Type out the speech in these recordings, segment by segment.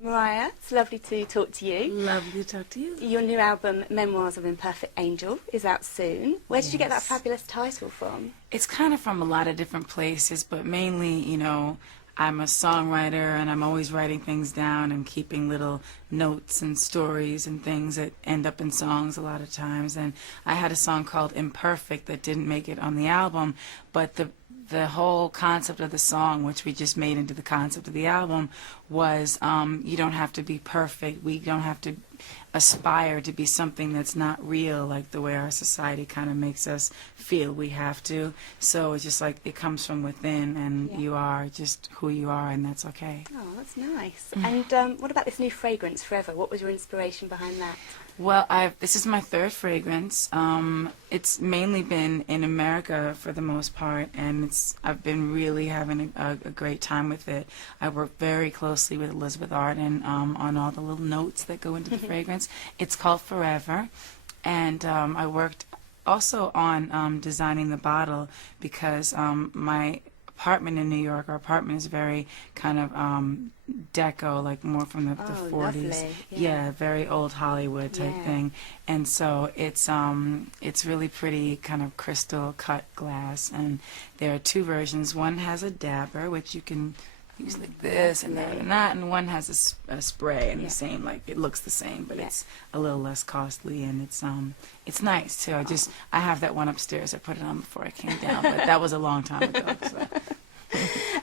Mariah, it's lovely to talk to you. Lovely to talk to you. Your new album, Memoirs of an Imperfect Angel, is out soon. Where did you get that Yes. fabulous title from? It's kind of from a lot of different places, but mainly, I'm a songwriter and I'm always writing things down and keeping little notes and stories and things that end up in songs a lot of times. And I had a song called Imperfect that didn't make it on the album, but the whole concept of the song, which we just made into the concept of the album, was you don't have to be perfect. We don't have to aspire to be something that's not real, like the way our society kind of makes us feel we have to. So it's just like it comes from within, and you are just who you are, and that's okay. Oh, that's nice. And what about this new fragrance, Forever? What was your inspiration behind that? Well, this is my third fragrance. It's mainly been in America for the most part, and I've been really having a great time with it. I work very closely with Elizabeth Arden on all the little notes that go into the fragrance. It's called Forever, and I worked also on designing the bottle because my apartment in New York, our apartment is very kind of deco, like more from the 40s. Lovely. Yeah, very old Hollywood type thing. And so it's really pretty kind of crystal cut glass, and there are two versions. One has a dabber, which you can use like this and that and that, and one has a spray, and the same, like it looks the same, but it's a little less costly, and it's nice too. I have that one upstairs. I put it on before I came down, but that was a long time ago. So.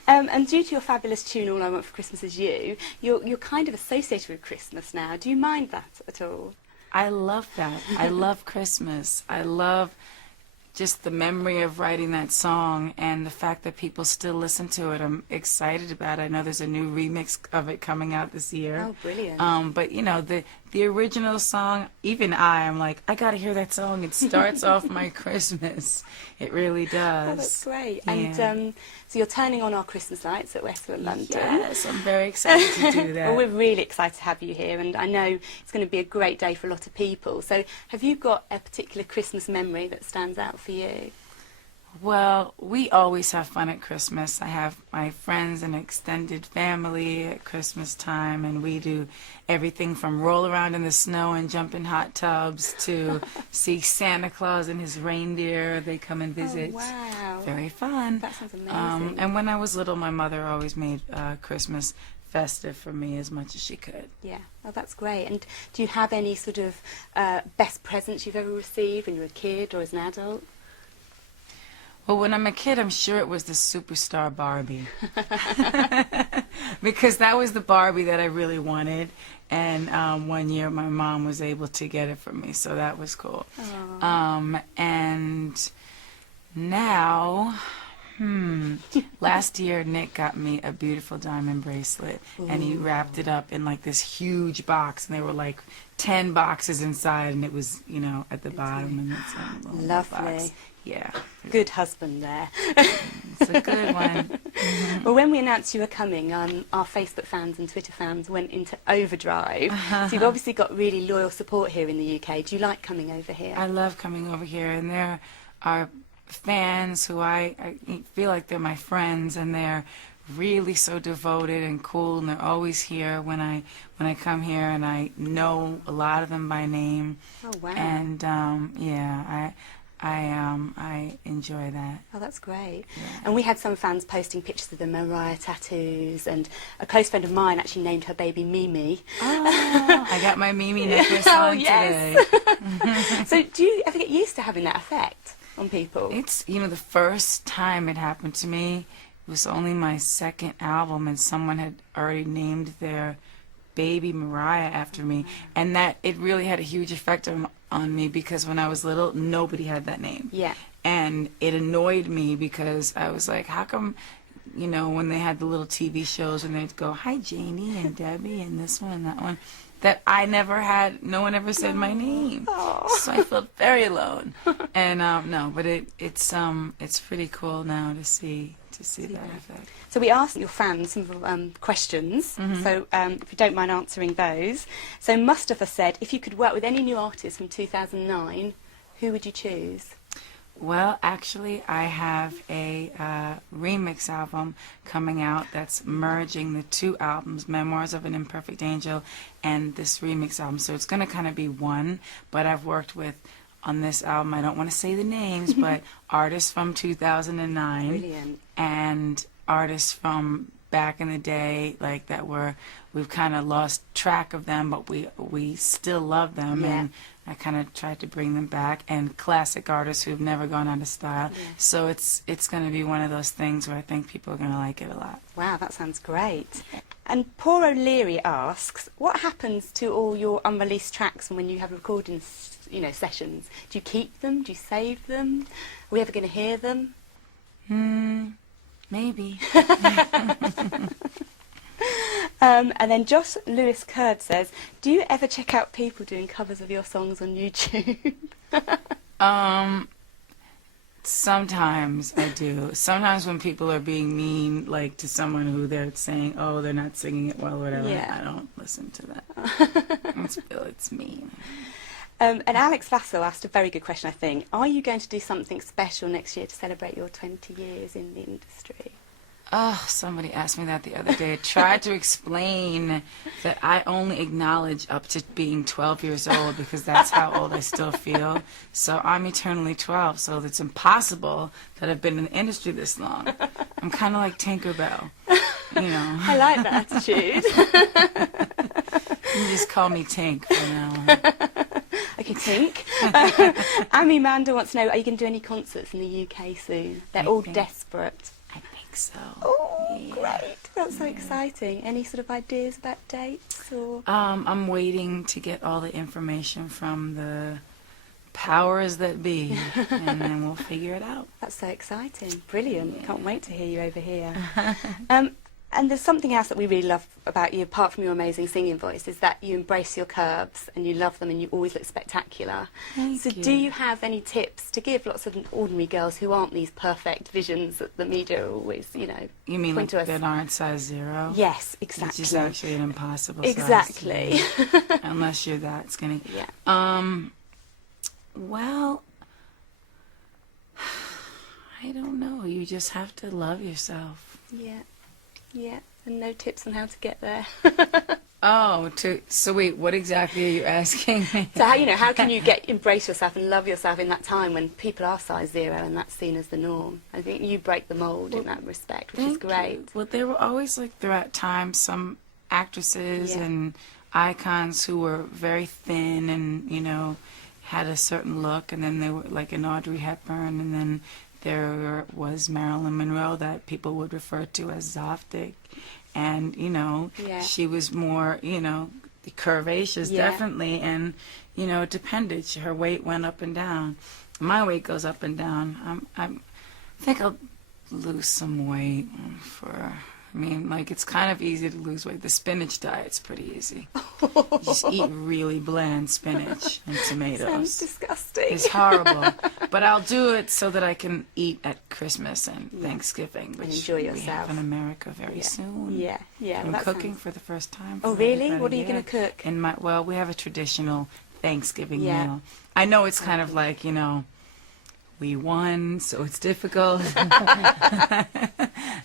And due to your fabulous tune, All I Want for Christmas Is You, you're kind of associated with Christmas now. Do you mind that at all? I love that. I love Christmas. I love just the memory of writing that song and the fact that people still listen to it. I'm excited about it. I know there's a new remix of it coming out this year. Oh, brilliant. But the original song, even I'm like, I gotta hear that song. It starts off my Christmas. It really does. Oh, that's great. Yeah. And so you're turning on our Christmas lights at Westfield, London. Yes, I'm very excited to do that. Well, we're really excited to have you here, and I know it's going to be a great day for a lot of people. So have you got a particular Christmas memory that stands out for you? Well, we always have fun at Christmas. I have my friends and extended family at Christmas time, and we do everything from roll around in the snow and jump in hot tubs to see Santa Claus and his reindeer. They come and visit. Oh, wow. Very fun. That sounds amazing. And when I was little, my mother always made Christmas festive for me as much as she could. Yeah, oh, that's great. And do you have any sort of best presents you've ever received when you were a kid or as an adult? Well, when I'm a kid, I'm sure it was the superstar Barbie. Because that was the Barbie that I really wanted. And one year my mom was able to get it for me, so that was cool. And now, last year Nick got me a beautiful diamond bracelet. Ooh. And he wrapped it up in like this huge box, and there were like 10 boxes inside, and it was, at the bottom. And it's a little lovely. Box. Yeah. Good husband there. It's a good one. Well, when we announced you were coming, our Facebook fans and Twitter fans went into overdrive. So you've obviously got really loyal support here in the UK. Do you like coming over here? I love coming over here, and there are fans who I feel like they're my friends, and they're really so devoted and cool, and they're always here when I come here, and I know a lot of them by name. Oh, wow. And I enjoy that. Oh, that's great. Yeah. And we had some fans posting pictures of the Mariah tattoos, and a close friend of mine actually named her baby Mimi. Oh, I got my Mimi necklace on today. So do you ever get used to having that effect on people? It's, the first time it happened to me, it was only my second album, and someone had already named their baby Mariah after me, and that it really had a huge effect on me, because when I was little, nobody had that name. Yeah. And it annoyed me because I was like, how come, when they had the little TV shows and they'd go, hi Janie and Debbie and this one and that one, that I never had, no one ever said my name. Oh. So I felt very alone. And no, but it's pretty cool now to see that effect. So we asked your fans some questions, so if you don't mind answering those. So Mustafa said, if you could work with any new artist from 2009, who would you choose? Well, actually, I have a remix album coming out that's merging the two albums, Memoirs of an Imperfect Angel and this remix album. So it's going to kind of be one, but I've worked with, on this album, I don't want to say the names, but artists from 2009. Brilliant. And artists from back in the day, like that we've kind of lost track of them, but we still love them. Yeah. And I kind of tried to bring them back, and classic artists who've never gone out of style. Yeah. So it's going to be one of those things where I think people are going to like it a lot. Wow, that sounds great. And Paul O'Leary asks, what happens to all your unreleased tracks when you have recording, sessions? Do you keep them? Do you save them? Are we ever going to hear them? Maybe. And then Josh Lewis Curd says, do you ever check out people doing covers of your songs on YouTube? Sometimes I do. Sometimes when people are being mean, like to someone who they're saying, oh, they're not singing it well or whatever, Yeah. I don't listen to that. It's mean. And Alex Vassell asked a very good question, I think. Are you going to do something special next year to celebrate your 20 years in the industry? Oh, somebody asked me that the other day. I tried to explain that I only acknowledge up to being 12 years old because that's how old I still feel. So I'm eternally 12, so it's impossible that I've been in the industry this long. I'm kind of like Tinkerbell, I like that attitude. You just call me Tink for now on. Okay, Tink. Amy Manda wants to know, are you going to do any concerts in the UK soon? They're all desperate. I think so. Oh, Yeah. great. That's so exciting. Any sort of ideas about dates? Or I'm waiting to get all the information from the powers that be, and then we'll figure it out. That's so exciting. Brilliant. Yeah. Can't wait to hear you over here. And there's something else that we really love about you, apart from your amazing singing voice, is that you embrace your curves and you love them and you always look spectacular. Thank you. Do you have any tips to give lots of ordinary girls who aren't these perfect visions that the media always, You mean like point to us? that aren't size 0? Yes, exactly. Which is actually an impossible size. Exactly. to be, unless you're that skinny. Yeah. Well, I don't know. You just have to love yourself. Yeah. Yeah. And no tips on how to get there. So wait, what exactly are you asking me? So how can you embrace yourself and love yourself in that time when people are size 0 and that's seen as the norm? I think you break the mold in that respect, which is great. You. Well, there were always, like, throughout time, some actresses Yeah. and icons who were very thin and, had a certain look, and then they were like an Audrey Hepburn, and then there was Marilyn Monroe that people would refer to as Zoftig. And, Yeah. she was more, curvaceous, Yeah. definitely. And, it depended. Her weight went up and down. My weight goes up and down. I think I'll lose some weight it's kind of easy to lose weight. The spinach diet's pretty easy. You just eat really bland spinach and tomatoes. Sounds disgusting. It's horrible. But I'll do it so that I can eat at Christmas and Thanksgiving, which enjoy we yourself. have in America very soon. Yeah, yeah. I'm well, that cooking sounds- for the first time. Oh, for really? everybody. What are you Yeah. going to cook? Well, we have a traditional Thanksgiving Yeah. meal. I know it's kind of like, we won, so it's difficult.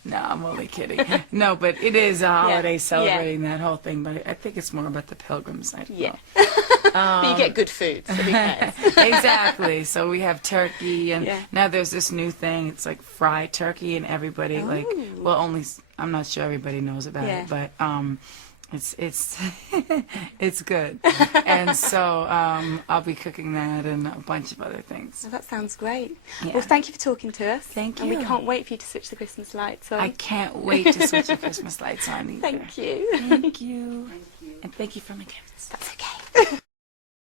No, I'm only kidding. No, but it is a holiday celebrating that whole thing, but I think it's more about the pilgrims. I don't Yeah. know. But you get good food, so who cares? Exactly. So we have turkey, and Yeah. now there's this new thing. It's like fried turkey, and everybody I'm not sure everybody knows about Yeah. it, but it's it's good. And so I'll be cooking that and a bunch of other things. Well, that sounds great. Yeah. Well, thank you for talking to us. Thank And you. we can't wait for you to switch the Christmas lights on. I can't wait to switch the Christmas lights on either. Thank you. Thank you. And thank you for my gifts. That's